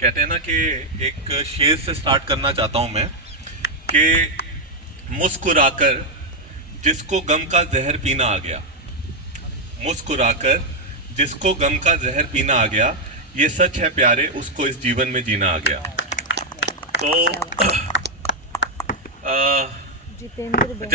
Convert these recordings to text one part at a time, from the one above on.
कहते हैं ना कि एक शेर से स्टार्ट करना चाहता हूं मैं कि मुस्कुराकर जिसको गम का जहर पीना आ गया, मुस्कुराकर जिसको गम का जहर पीना आ गया, ये सच है प्यारे उसको इस जीवन में जीना आ गया। तो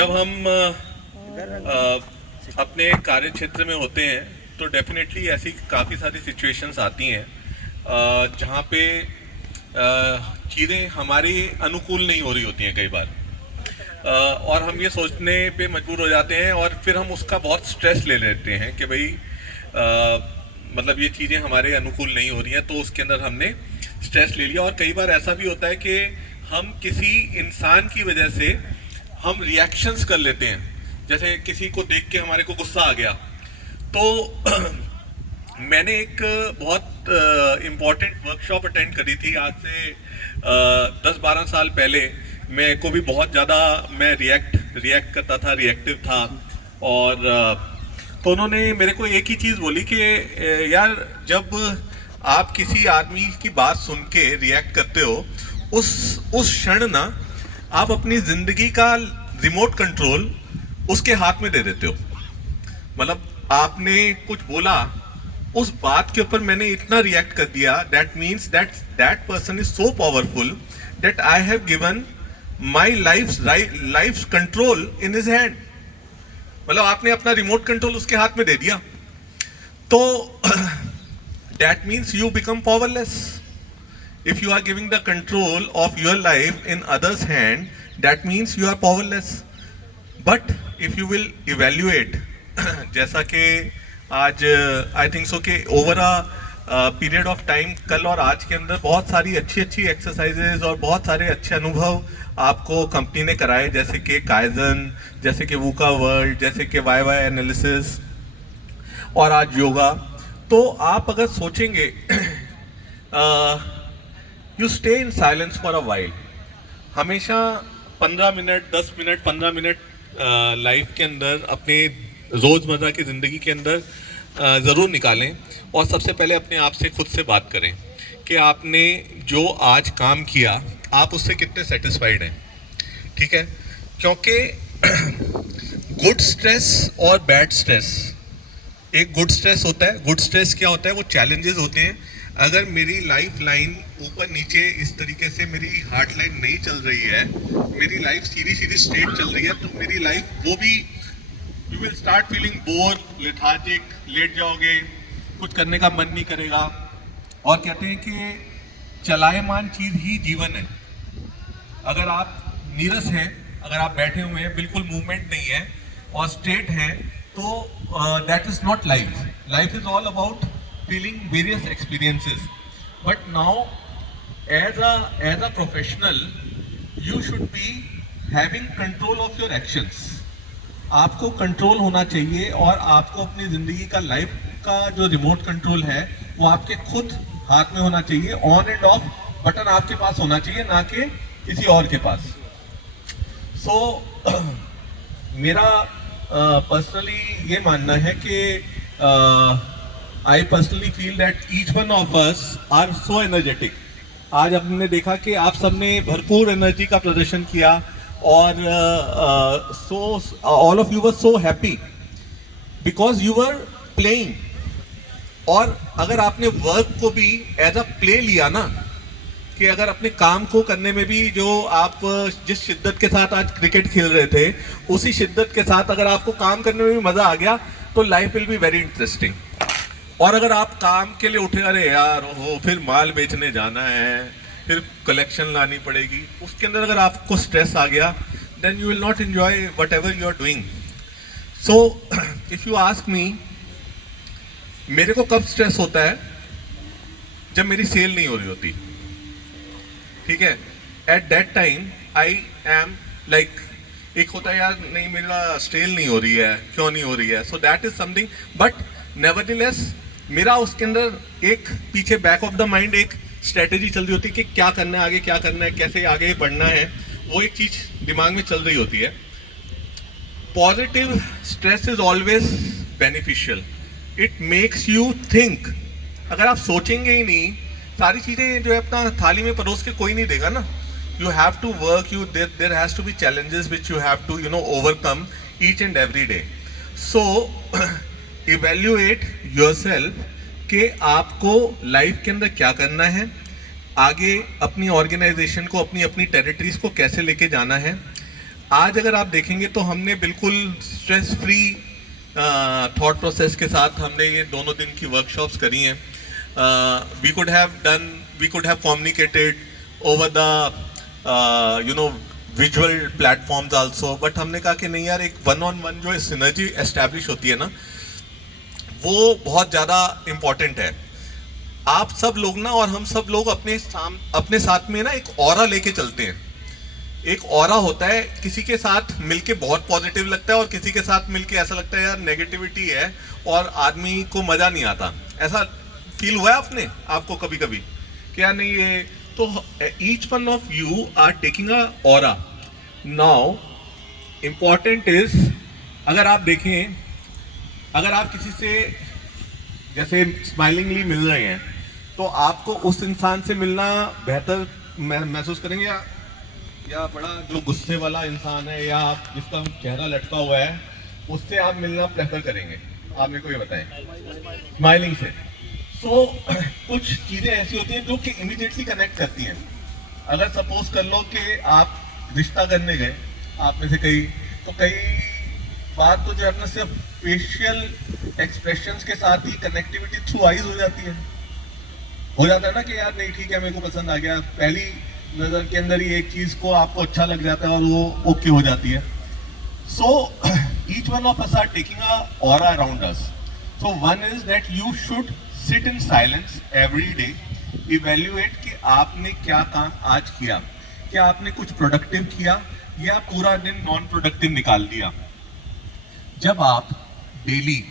जब हम अपने कार्य क्षेत्र में होते हैं तो डेफिनेटली ऐसी काफ़ी सारी सिचुएशंस आती हैं जहाँ पे चीज़ें हमारी अनुकूल नहीं हो रही होती हैं कई बार, और हम ये सोचने पे मजबूर हो जाते हैं और फिर हम उसका बहुत स्ट्रेस ले लेते हैं कि भाई मतलब ये चीज़ें हमारे अनुकूल नहीं हो रही हैं, तो उसके अंदर हमने स्ट्रेस ले लिया। और कई बार ऐसा भी होता है कि हम किसी इंसान की वजह से हम रिएक्शंस कर लेते हैं, जैसे किसी को देख के हमारे को गुस्सा आ गया। तो मैंने एक बहुत इम्पॉर्टेंट वर्कशॉप अटेंड करी थी आज से 10-12 साल पहले। मैं को भी बहुत ज़्यादा मैं रिएक्ट करता था, रिएक्टिव था, और तो उन्होंने मेरे को एक ही चीज़ बोली कि यार जब आप किसी आदमी की बात सुन के रिएक्ट करते हो उस क्षण ना आप अपनी ज़िंदगी का रिमोट कंट्रोल उसके हाथ में दे देते हो। मतलब आपने कुछ बोला, उस बात के ऊपर मैंने इतना रिएक्ट कर दिया, that means that person is so powerful that I have given my life control in his hand. मतलब आपने अपना रिमोट कंट्रोल उसके हाथ में दे दिया, तो that means you become powerless. If you are giving the control of your life in others' hand, that means you are powerless. But if you will evaluate, जैसा कि आज आई थिंक सो कि over a period of time कल और आज के अंदर बहुत सारी अच्छी एक्सरसाइजेज और बहुत सारे अच्छे अनुभव आपको कंपनी ने कराए, जैसे कि काइजन, जैसे कि वूका वर्ल्ड, जैसे कि वाई एनालिसिस और आज योगा। तो आप अगर सोचेंगे you stay in silence for a while, हमेशा 15 मिनट 10 मिनट 15 मिनट लाइफ के अंदर अपने रोज़मर्रा की ज़िंदगी के अंदर ज़रूर निकालें और सबसे पहले अपने आप से खुद से बात करें कि आपने जो आज काम किया आप उससे कितने सेटिस्फाइड हैं। ठीक है, क्योंकि गुड स्ट्रेस और बैड स्ट्रेस, एक गुड स्ट्रेस होता है, गुड स्ट्रेस क्या होता है, वो चैलेंजेस होते हैं। अगर मेरी लाइफ लाइन ऊपर नीचे इस तरीके से मेरी हार्ट लाइन नहीं चल रही है, मेरी लाइफ सीधी स्ट्रेट चल रही है, तो मेरी लाइफ वो भी you will start feeling bore, lethargic, लेट जाओगे, कुछ करने का मन नहीं करेगा। और कहते हैं कि चलायमान चीज़ ही जीवन है। अगर आप नीरस हैं, अगर आप बैठे हुए हैं, बिल्कुल मूवमेंट नहीं है और स्ट्रेट हैं, तो that is not life. Life is all about feeling various experiences, but now as a professional you should be having control of your actions। आपको कंट्रोल होना चाहिए और आपको अपनी ज़िंदगी का लाइफ का जो रिमोट कंट्रोल है वो आपके खुद हाथ में होना चाहिए। ऑन एंड ऑफ बटन आपके पास होना चाहिए, ना कि किसी और के पास। सो मेरा पर्सनली ये मानना है कि I personally feel that each one of us are so energetic। आज हमने देखा कि आप सबने भरपूर एनर्जी का प्रदर्शन किया और so all of you were so happy because you were playing। और अगर आपने वर्क को भी एज अ प्ले लिया ना, कि अगर अपने काम को करने में भी जो आप जिस शिद्दत के साथ आज क्रिकेट खेल रहे थे, उसी शिद्दत के साथ अगर आपको काम करने में भी मज़ा आ गया तो life will be very interesting. और अगर आप काम के लिए उठे, अरे यार वो फिर माल बेचने जाना है, फिर कलेक्शन लानी पड़ेगी, उसके अंदर अगर आपको स्ट्रेस आ गया, then you will not enjoy whatever you are doing. So if you ask me, मेरे को कब स्ट्रेस होता है? जब मेरी सेल नहीं हो रही होती। ठीक है, at that time I am like, एक होता है यार नहीं मेरा सेल नहीं हो रही है, क्यों नहीं हो रही है, so that is something. But nevertheless मेरा उसके अंदर एक पीछे बैक ऑफ द माइंड एक स्ट्रेटेजी चल रही होती है कि क्या करना है आगे, क्या करना है, कैसे आगे बढ़ना है, वो एक चीज़ दिमाग में चल रही होती है। Positive stress is always beneficial, it makes you think. अगर आप सोचेंगे ही नहीं सारी चीज़ें जो है अपना थाली में परोस के कोई नहीं देगा ना. You have to work, there has to be challenges which you have to overcome each and every day. So evaluate yourself कि आपको लाइफ के अंदर क्या करना है, आगे अपनी ऑर्गेनाइजेशन को, अपनी अपनी टेरिटरीज को कैसे लेके जाना है. आज अगर आप देखेंगे तो हमने बिल्कुल स्ट्रेस फ्री थॉट प्रोसेस के साथ हमने ये दोनों दिन की वर्कशॉप्स करी हैं. We could have communicated over the visual platforms also, but हमने कहा कि नहीं यार, एक वन ऑन वन जो सिनर्जी एस्टैब्लिश होती है ना, वो बहुत ज़्यादा इम्पॉर्टेंट है. आप सब लोग ना और हम सब लोग अपने साथ में ना एक ऑरा लेके चलते हैं. एक ऑरा होता है, किसी के साथ मिलके बहुत पॉजिटिव लगता है और किसी के साथ मिलके ऐसा लगता है यार नेगेटिविटी है और आदमी को मज़ा नहीं आता. ऐसा फील हुआ है आपको कभी कभी क्या नहीं? ये तो each one of you are taking a aura. Now important is, अगर आप देखें, अगर आप किसी से जैसे स्माइलिंगली मिल रहे हैं तो आपको उस इंसान से मिलना बेहतर महसूस करेंगे या बड़ा जो गुस्से वाला इंसान है या जिसका चेहरा लटका हुआ है उससे आप मिलना प्रेफर करेंगे? आप मेरे को ये बताएं. स्माइलिंग से. सो कुछ चीज़ें ऐसी होती हैं जो कि इमीडिएटली कनेक्ट करती हैं. अगर सपोज कर लो कि आप रिश्ता करने गए, आप में से कई बात तो जो है अपना सिर्फ फेशियल एक्सप्रेशंस के साथ ही कनेक्टिविटी थ्रू आईज हो जाती है. हो जाता है ना कि यार नहीं ठीक है, मेरे को पसंद आ गया, पहली नज़र के अंदर ही एक चीज़ को आपको अच्छा लग जाता है और वो ओके हो जाती है. So each one of us are taking a aura around us. So one is that you should sit in silence every day, evaluate कि आपने क्या काम आज किया, क्या आपने कुछ प्रोडक्टिव किया या पूरा दिन नॉन प्रोडक्टिव निकाल दिया. जब आप डेली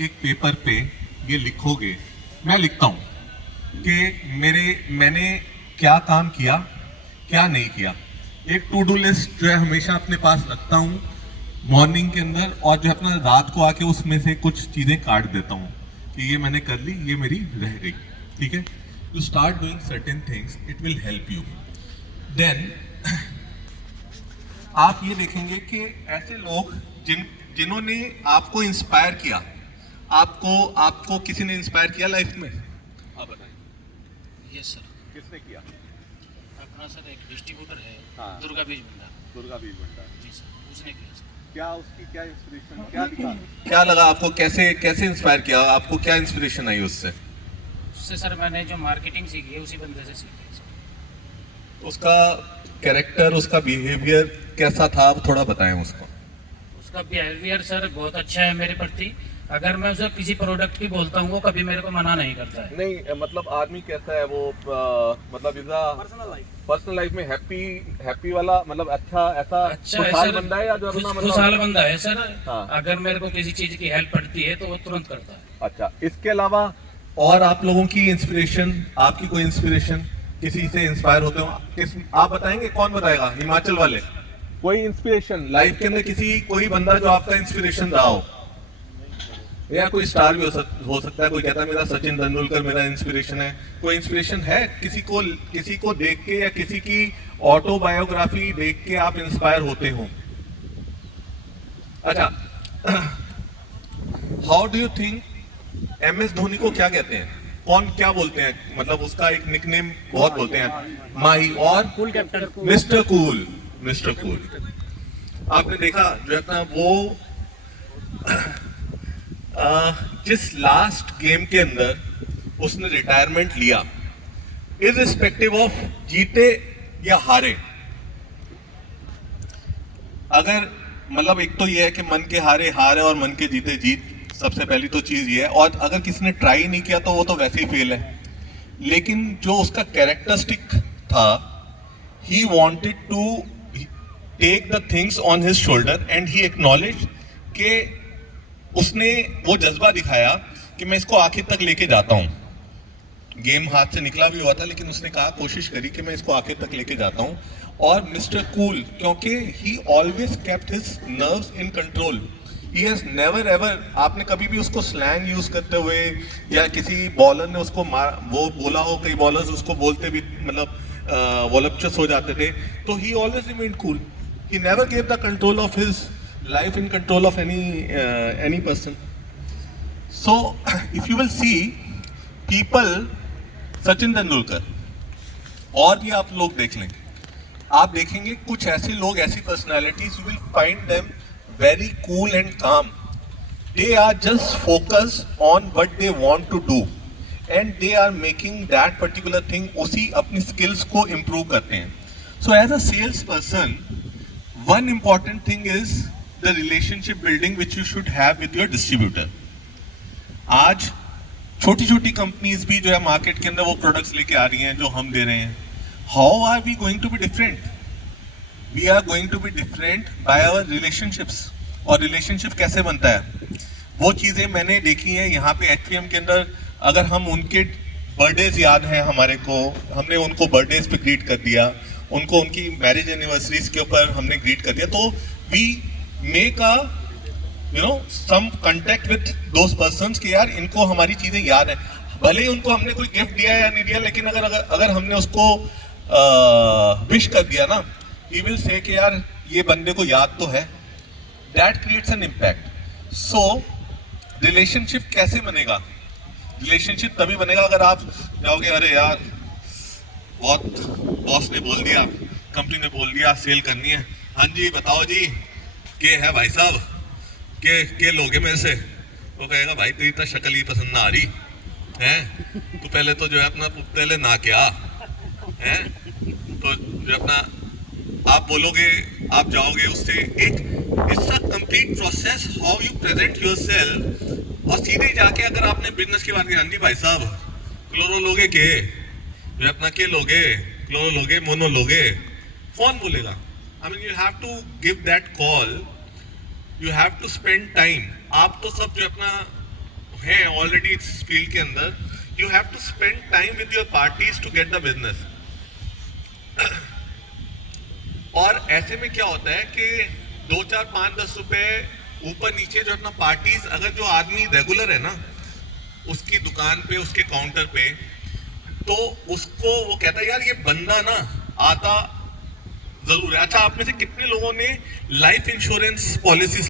एक पेपर पे ये लिखोगे, मैं लिखता हूँ कि मैंने क्या काम किया, क्या नहीं किया. एक टू डू लिस्ट जो है हमेशा अपने पास रखता हूँ मॉर्निंग के अंदर, और जो है अपना रात को आके उसमें से कुछ चीज़ें काट देता हूँ कि ये मैंने कर ली, ये मेरी रह गई. ठीक है, you start doing certain things, it will help you. Then आप ये देखेंगे कि ऐसे लोग जिन्होंने आपको इंस्पायर किया, आपको किसी ने इंस्पायर किया लाइफ में? आप बताइए. Yes sir. किसने किया? अपना सर एक डिस्ट्रीब्यूटर है, हाँ. दुर्गा बीज भंडार. दुर्गा बीज भंडार. जी सर, उसने किया सर. क्या उसकी क्या इंस्पिरेशन, क्या दिखा, क्या लगा आपको, कैसे इंस्पायर किया आपको, क्या इंस्पिरेशन आई उससे? उससे सर मैंने जो मार्केटिंग सीखी है उसी बंदे से सीखी है सर. उसका कैरेक्टर, उसका बिहेवियर कैसा था, आप थोड़ा बताएं उसको. उसका बिहेवियर सर बहुत अच्छा है मेरे प्रति. अगर मैं उसे किसी प्रोडक्ट की बोलता हूँ वो कभी मेरे को मना नहीं करता है. नहीं मतलब आदमी कैसा है वो, मतलब पर्सनल लाइफ में हैप्पी वाला, मतलब अच्छा ऐसा खुशहाल बंदा है या जो अपना मतलब खुशहाल बंदा है सर. हाँ. अगर मेरे को किसी चीज की हेल्प पड़ती है तो वो तुरंत करता है. अच्छा, इसके अलावा और आप लोगों की इंस्पिरेशन, आपकी कोई इंस्पिरेशन, किसी से इंस्पायर होते हो? आप बताएंगे? कौन बताएगा? हिमाचल वाले कोई इंस्पिरेशन लाइफ के अंदर, कोई बंदा जो आपका इंस्पिरेशन रहा हो, या कोई स्टार भी हो सकता है. कोई कहता है मेरा सचिन तेंदुलकर मेरा इंस्पिरेशन है. कोई इंस्पिरेशन है किसी को देख के या किसी की ऑटोबायोग्राफी देख के आप इंस्पायर होते हो? अच्छा, how do you think MS Dhoni को क्या कहते हैं, कौन क्या बोलते हैं? मतलब उसका एक निकनेम बहुत बोलते हैं, माही और cool captain, mister cool. Mister cool आपने देखा जो है अपना वो जिस लास्ट गेम के अंदर उसने रिटायरमेंट लिया, इररिस्पेक्टिव ऑफ जीते या हारे. अगर मतलब एक तो ये है कि मन के हारे हार है और मन के जीते जीत, सबसे पहली तो चीज ये है. और अगर किसी ने ट्राई नहीं किया तो वो तो वैसे ही फेल है. लेकिन जो उसका कैरेक्टरिस्टिक था, he wanted to take the things on his shoulder and he acknowledge के उसने वो जज्बा दिखाया कि मैं इसको आखिर तक लेके जाता हूँ. गेम हाथ से निकला भी हुआ था लेकिन उसने कहा, कोशिश करी कि मैं इसको आखिर तक लेके जाता हूँ. और मिस्टर कूल क्योंकि ही always kept his nerves in control. He has never ever, आपने कभी भी उसको स्लैंग यूज करते हुए या किसी बॉलर ने उसको वो बोला हो, कई बॉलर्स उसको बोलते भी मतलब वॉलपचस हो जाते थे, तो ही always remained cool. He never gave the control of his life in control of any person. So if you will see people, Sachin Tendulkar, और भी आप लोग देख लें, आप देखेंगे कुछ ऐसे लोग, ऐसी personalities, you will find them very cool and calm. They are just focused on what they want to do and they are making that particular thing, उसी अपनी skills को improve करते हैं. So as a sales person, one important thing is the relationship building which you should have with your distributor. आज छोटी छोटी companies भी जो है मार्केट के अंदर वो प्रोडक्ट्स लेके आ रही हैं जो हम दे रहे हैं. How are we going to be different? We are going to be different by our relationships. और रिलेशनशिप कैसे बनता है, वो चीज़ें मैंने देखी हैं यहाँ पे HPM के अंदर. अगर हम उनके बर्थडेज याद हैं हमारे को, हमने उनको बर्थडेज पे ग्रीट कर दिया, उनको उनकी मैरिज एनिवर्सरीज के ऊपर हमने ग्रीट कर दिया, तो we make some contact with those persons कि यार इनको हमारी चीजें याद है. भले ही उनको हमने कोई गिफ्ट दिया या नहीं दिया, लेकिन अगर हमने उसको विश कर दिया ना, he will say कि यार ये बंदे को याद तो है. That creates an impact. So relationship कैसे बनेगा? रिलेशनशिप तभी बनेगा अगर आप जाओगे, अरे यार बहुत बॉस ने बोल दिया, कंपनी ने बोल दिया सेल करनी है, हाँ जी बताओ जी के है भाई साहब, के लोगे मेरे से. वो कहेगा भाई तेरी तो शक्ल ही पसंद ना आ रही है, तो पहले तो जो है अपना पहले ना क्या है, तो जो अपना आप बोलोगे, आप जाओगे उससे. एक it's a complete process how you present yourself. और सीधे जाके अगर आपने बिजनेस की बात की, हाँ जी भाई साहब क्लोरो लोगे के, जो अपना के लोगे, क्लोरो लोगे, मोनो लोगे, कौन बोलेगा? I mean, you have to give that call. You have to spend time. आप तो सब जो अपना है already इस फील्ड के अंदर, you have to spend time with your parties to get the business. और ऐसे में क्या होता है कि 2, 4, 5, 10 रुपए ऊपर नीचे जो अपना पार्टीज, अगर जो आदमी रेगुलर है ना उसकी दुकान पे, उसके काउंटर पे, तो उसको वो कहता है यार ये बंदा ना आता जरूर है. अच्छा, आप में से कितने लोगों ने लाइफ इंश्योरेंस पॉलिसी